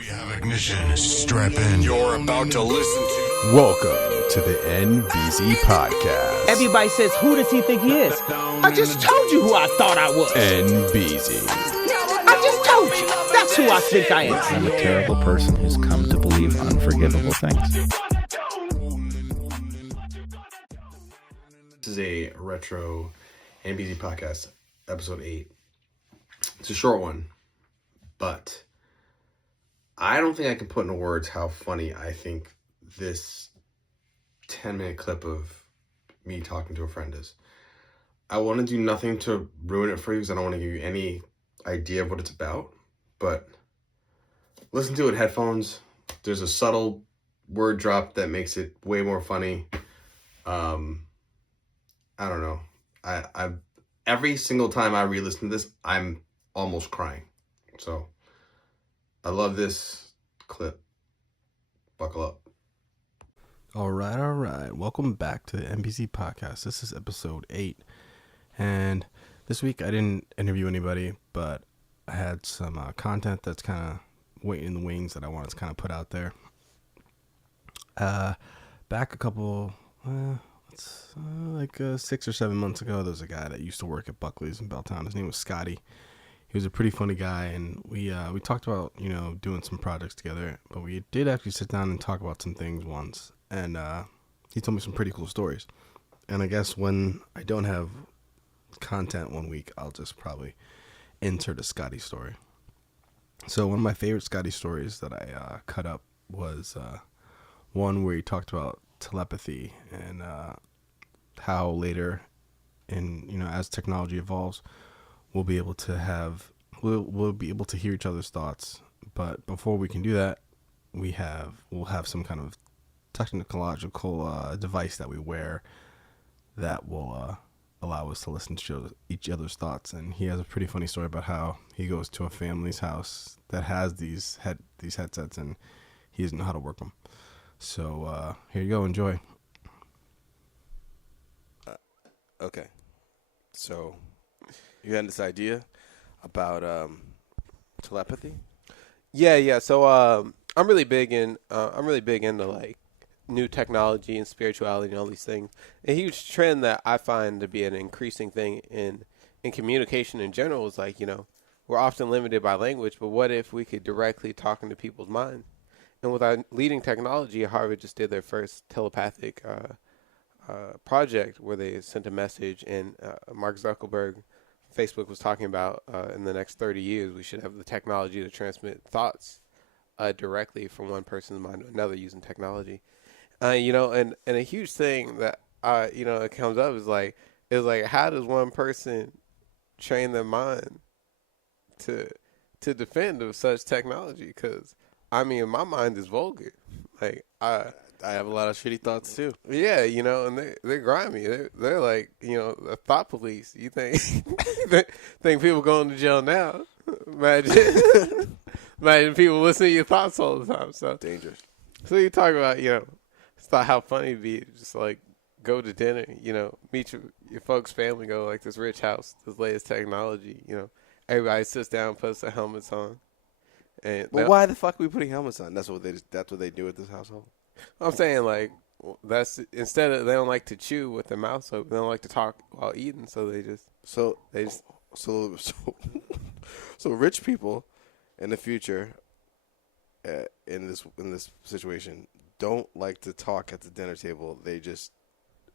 We have ignition. Strap in. You're about to listen to. Welcome to the NBZ Podcast. Everybody says, who does he think he is? I just told you who I thought I was. NBZ. I just told you. That's who I think I am. I'm a terrible person who's come to believe unforgivable things. This is a retro NBZ Podcast, episode 8. It's a short one, but I don't think I can put into words how funny I think this 10-minute clip of me talking to a friend is. I want to do nothing to ruin it for you because I don't want to give you any idea of what it's about, but listen to it headphones. There's a subtle word drop that makes it way more funny. I don't know. I every single time I re-listen to this, I'm almost crying. So I love this clip. Buckle up. All right. Welcome back to the NBZ Podcast. This is episode 8. And this week I didn't interview anybody, but I had some content that's kind of waiting in the wings that I wanted to kind of put out there. Back a couple, 6 or 7 months ago, there was a guy that used to work at Buckley's in Belltown. His name was Scotty. He was a pretty funny guy, and we talked about, doing some projects together, but we did actually sit down and talk about some things once, and he told me some pretty cool stories. And I guess when I don't have content one week, I'll just probably insert a Scotty story. So one of my favorite Scotty stories that I cut up was one where he talked about telepathy and how later in, as technology evolves, we'll be able to hear each other's thoughts. But before we can do that, we'll have some kind of technological device that we wear that will allow us to listen to each other's thoughts. And he has a pretty funny story about how he goes to a family's house that has these headsets, and he doesn't know how to work them. So here you go. Enjoy. Okay. So you had this idea about telepathy? Yeah. So I'm really big into like new technology and spirituality and all these things. A huge trend that I find to be an increasing thing in communication in general is like, we're often limited by language, but what if we could directly talk into people's minds? And with our leading technology, Harvard just did their first telepathic project where they sent a message, and Mark Zuckerberg, Facebook, was talking about in the next 30 years, we should have the technology to transmit thoughts directly from one person's mind to another using technology. And a huge thing that, it comes up is like, how does one person train their mind to defend of such technology? Because, my mind is vulgar. Like, I have a lot of shitty thoughts too. Yeah, and they're grimy. They're like, a thought police. You think think people going to jail now? Imagine people listening to your thoughts all the time. So Dangerous. So you talk about, it's about how funny it'd be, just like go to dinner, meet your folks' family, go like this rich house, this latest technology, everybody sits down, puts their helmets on. Well, why the fuck are we putting helmets on? That's what they do at this household. I'm saying, like, that's instead of, they don't like to chew with their mouths open. They don't like to talk while eating, so so rich people in the future, in this situation, don't like to talk at the dinner table. They just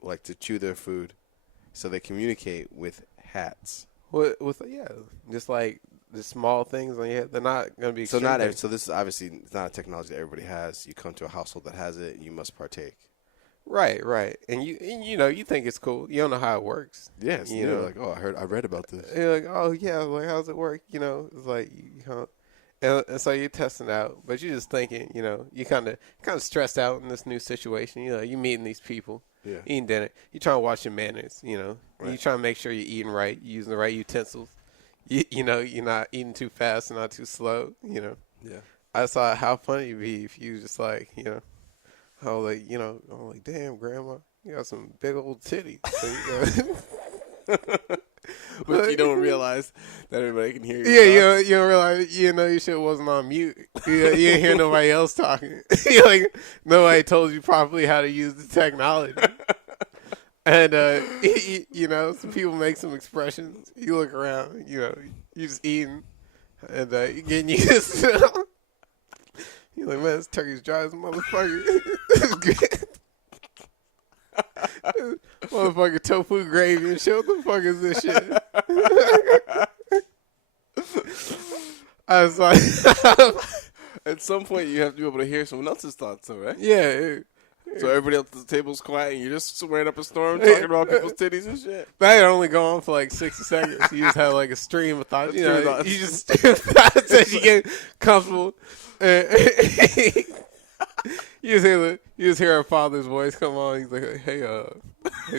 like to chew their food, so they communicate with hats. Just like the small things on your head. They're not going to be. So this is obviously it's not a technology that everybody has. You come to a household that has it, and you must partake. Right. And you think it's cool. You don't know how it works. Yes. You're like, oh, I read about this. You're like, oh yeah, like how's it work? It's like and so you're testing out, but you're just thinking, you kind of stressed out in this new situation. You're meeting these people, eating dinner. You're trying to watch your manners. Right. You're trying to make sure you're eating right, you're using the right utensils. You're not eating too fast and not too slow. Yeah. I saw how funny it'd be if you just like, I was like, damn, grandma, you got some big old titties. So, But you don't realize that everybody can hear you. Yeah, you don't realize, your shit wasn't on mute. You didn't hear nobody else talking. Like, nobody told you properly how to use the technology. And, some people make some expressions. You look around, you just eating. And you're getting used to it. You're like, man, this turkey's dry as a motherfucker. Motherfucker tofu gravy and shit. What the fuck is this shit? I was like, at some point you have to be able to hear someone else's thoughts, though, right? yeah. So everybody else at the table's quiet, and you're just swearing up a storm, talking about people's titties and shit. That only go on for like 60 seconds. You just have like a stream of thoughts. You just as you get comfortable. You just hear our father's voice come on. He's like, "Hey,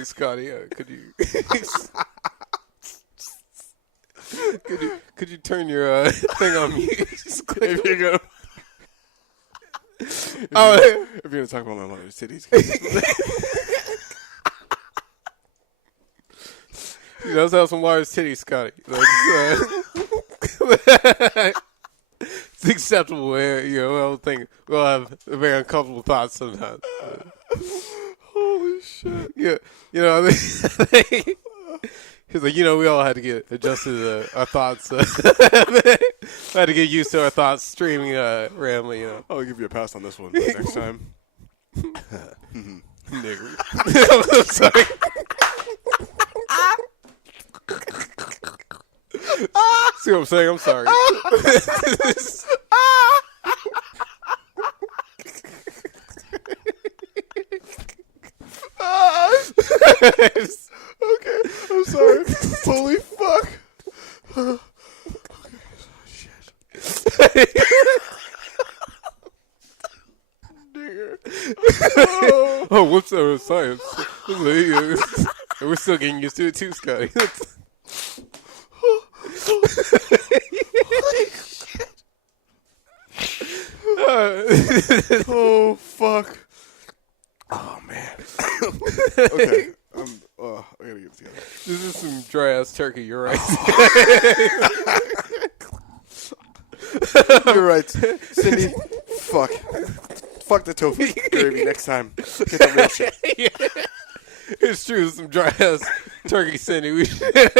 Scotty, could you could you turn your thing on mute?" If you're gonna talk about my mother's titties, let's have some water's titties, Scotty. It's acceptable. We'll have very uncomfortable thoughts sometimes. holy shit! Yeah, he's like, we all had to get adjusted to our thoughts. Had to get used to our thoughts streaming randomly. I'll give you a pass on this one next time. Nigger. I'm sorry. See what I'm saying? I'm sorry. Okay, I'm sorry. Holy fuck. Okay. Shit. Nigger. Oh, whoops, that was science. We're still getting used to it too, Scotty. Oh, fuck. Oh, man. Okay. I gotta get it together. This is some dry ass turkey, you're right. You're right. Cindy, fuck. Fuck the tofu gravy next time. Get the real shit. Yeah. It's true, some dry ass turkey, Cindy. We should put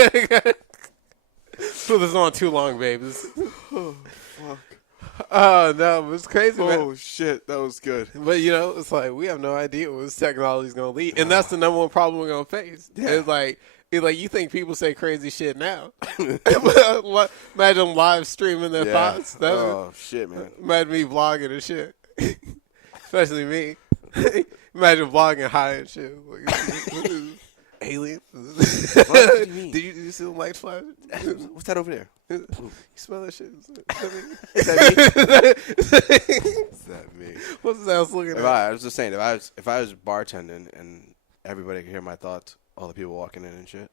this on too long, babe. Oh, fuck. No, it's crazy, man. Oh, shit. That was good. But, it's like we have no idea what this technology is going to lead. And that's the number one problem we're going to face. Yeah. It's like you think people say crazy shit now. Imagine live streaming their thoughts. Oh, shit, man. Imagine me vlogging and shit. Especially me. Imagine vlogging high and shit. Like, alien? What do you mean? Did you see the lights flashing? What's that over there? You smell that shit? Is that me? What's this ass looking at? I was just saying, if I was bartending and everybody could hear my thoughts, all the people walking in and shit,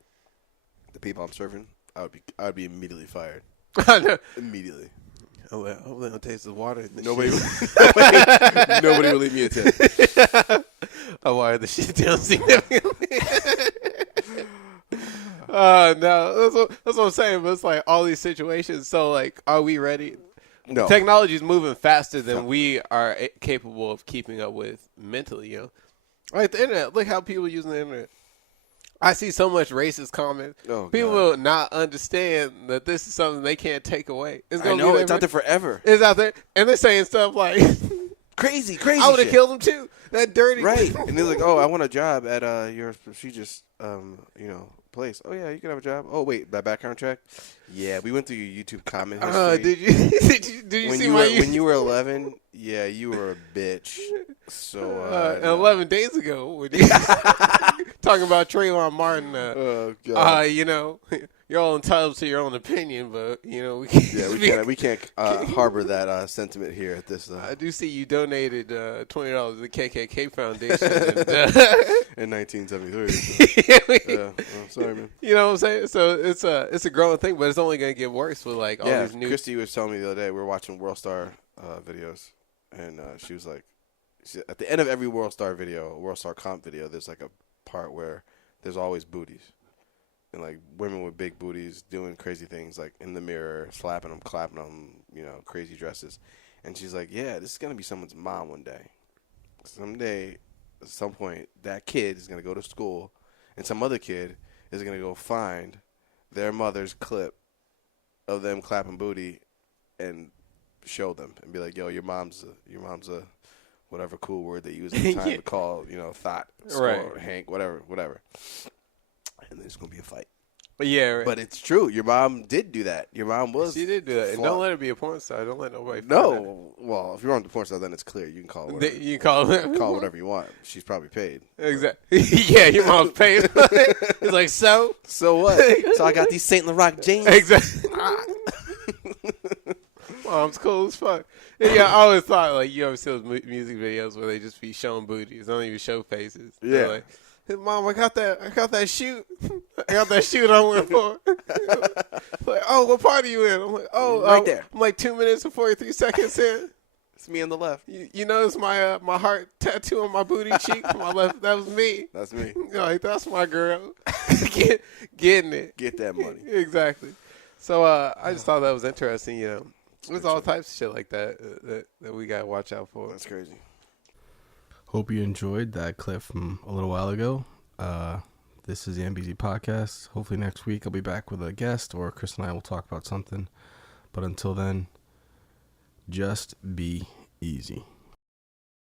the people I'm serving, I would be immediately fired. I know. Immediately. Hopefully they don't taste the water. In Nobody will leave me a tip. I wired the shit down significantly. No, that's what I'm saying. But it's like all these situations. So, like, are we ready? No. Technology is moving faster than we are capable of keeping up with mentally. Like the internet. Look how people using the internet. I see so much racist comments. Oh, people God. will not understand that this is something they can't take away. It's I know, it's out there forever. It's out there, and they're saying stuff like, Crazy I would have killed him too. That dirty. Right. And they're like, oh, I want a job at your prestigious, place. Oh, yeah, you can have a job. Oh, wait, that background check? Yeah, we went through your YouTube comment history. Did you when see you my were, when you were 11, yeah, you were a bitch. So, and 11 days ago, when you talking about Trayvon Martin, oh, God. you're all entitled to your own opinion, but we can't. Yeah, we can't harbor that sentiment here at this. I do see you donated $20 to the KKK Foundation in 1973. So, sorry, man. You know what I'm saying? So it's a growing thing, but it's only going to get worse with like all these new. Christy was telling me the other day we were watching World Star videos, and she was like, at the end of every World Star video, World Star comp video, there's like a part where there's always booties. and like women with big booties doing crazy things, like in the mirror, slapping them, clapping them, crazy dresses. And she's like, yeah, this is gonna be someone's mom one day. Someday, at some point, that kid is gonna go to school, and some other kid is gonna go find their mother's clip of them clapping booty and show them and be like, yo, your mom's a whatever cool word they use at the time to call, thought, right, Hank, whatever. And there's going to be a fight. Yeah, right. But it's true. Your mom did do that. Your mom was. She did do that. And don't let her be a porn star. Don't let nobody. No. Well, if you're on the porn star, then it's clear. You can call her whatever. You can call whatever you want. She's probably paid. Exactly. Yeah, your mom's paid. He's like, so what? So I got these Saint Laurent jeans. Exactly. Mom's cool as fuck. And yeah, I always thought, like, you ever see those music videos where they just be showing booties, don't even show faces. Yeah. They're like, hey, Mom, I got that shoot. I got that shoot I went for. Like, oh, what part are you in? I'm like, oh, right there. I'm like 2 minutes and 43 seconds in. It's me on the left. You notice my my heart tattoo on my booty cheek? My left. That was me. That's me. Like, that's my girl. Getting it. Get that money. Exactly. So I just thought that was interesting. There's all types of shit like that that we gotta watch out for. That's crazy. Hope you enjoyed that clip from a little while ago. This is the NBZ Podcast. Hopefully next week I'll be back with a guest, or Chris and I will talk about something. But until then, just be easy.